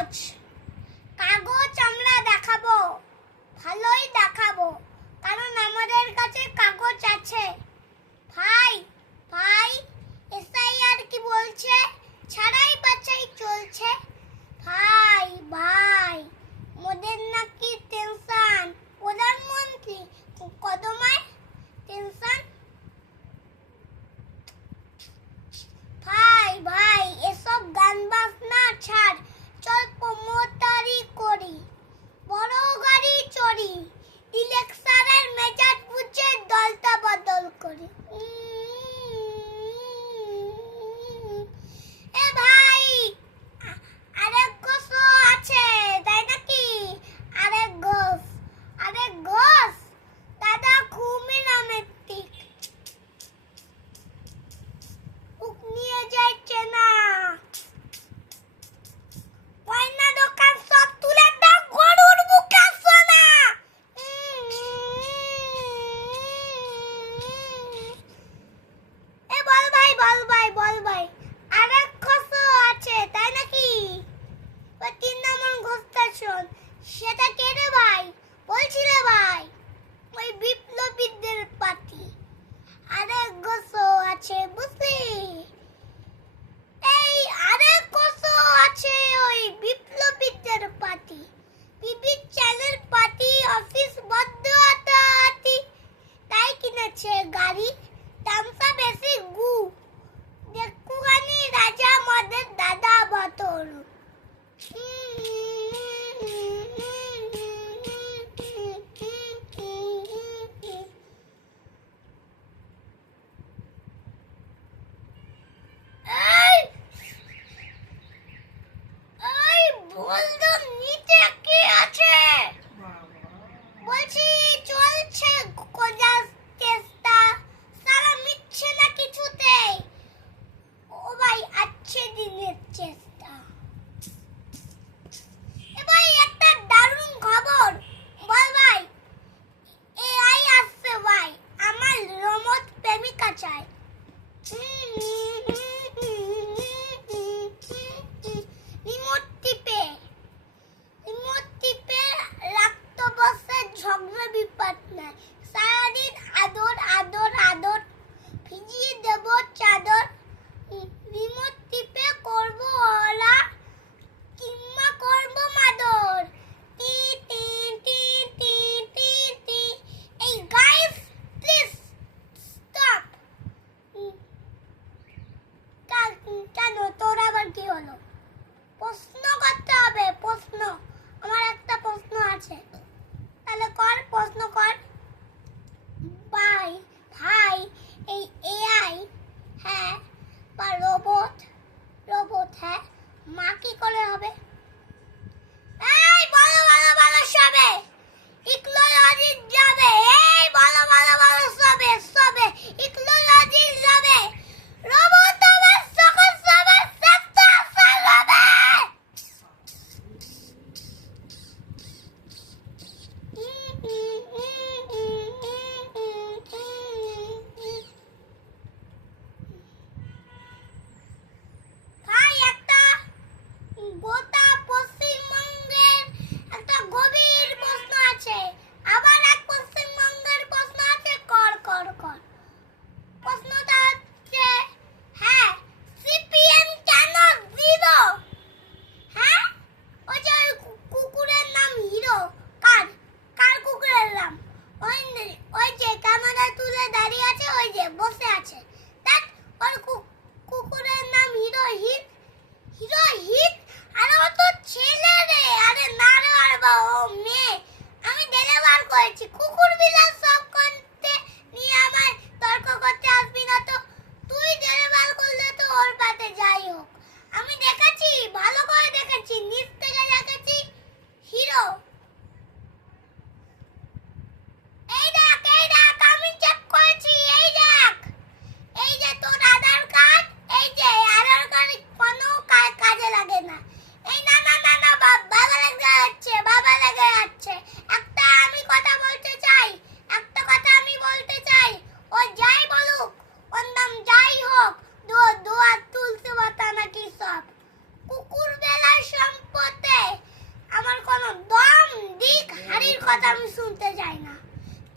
কাগজ কাগজ আমরা দেখাবো, ভালোই দেখাবো, কারণ আমাদের কাছে কাগজ আছে। ভাই ভাই এসআইআর কি বলছে? ছাড়াই বাছাই চলছে। ভাই ভাই মোদের নাকি টেনশন, প্রধানমন্ত্রী কদমায় টেনশন। ভাই ভাই এসব গান বাজনা ছাড়, চল প্রমোটারি করি, বড় গাড়ি চড়ি, ইলেকশনের মেজাজ বুঝে দলটা বদল করি। এ ভাই আরেক ঘোষ আছে তাই নাকি? আরেক ঘোষ দাদা ঘুমি নামের ঠিক উক নিয়ে যাচ্ছে না, পয়না দোকান সব তুলে দাও, গরুর বুকে সোনা। এ বল ভাই আরেক ঘোষ আছে তাই নাকি? ওই 3 নম্বর ঘোষটা শোন, সেটা কে রে ভাই? বলছিলে ভাই ওই বিপ্লবীদের পার্টি আরেক ঘোষ আছে বুঝলি? এই আরেক ঘোষ আছে ওই বিপ্লবীদের পার্টি, বিবি চ্যানেল পার্টি, অফিস বন্ধ হাতাহাতি, তাই কিনেছে গাড়ি, দামটা বেশি গু, দেখুখানি রাজা মদের দাদা বতর। বলদম নিচে কি আছে? বলছি চলছে খোঁজার চেষ্টা, সারা মিটছে না কিছুতেই। ও ভাই আছে দিনের চেষ্টা। এ ভাই একটা দারুণ খবর বল ভাই, এআই আসছে ভাই, আমার রোমত প্রেমিকা চাই। রিমোট টিপে রাখতে বসে ঝগড়া বিপাদ নাই, সারাদিন আদর আদর আদর, ভিজিয়ে দেব চাদর। রিমোট টিপে করবো ওলা, কিংবা করবো মাদর। টি টি টি টি টি টি। এই গাইস প্লিজ স্টপ। কেন তোর আবার কি হলো? প্রশ্ন করতে হবে, প্রশ্ন। আমার একটা প্রশ্ন আছে, তাহলে কর, প্রশ্ন কর। ভাই এই এআই হ্যাঁ বা রোবট হ্যাঁ, মা কি করে হবে? এই বলো সবে ইকোলজি যাবে, এই বলো সবে ইকোলজি যাবে, রোবট হবে সকল সবে শ্রেষ্ঠ চালাবে। ভাই একটা গোটা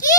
কি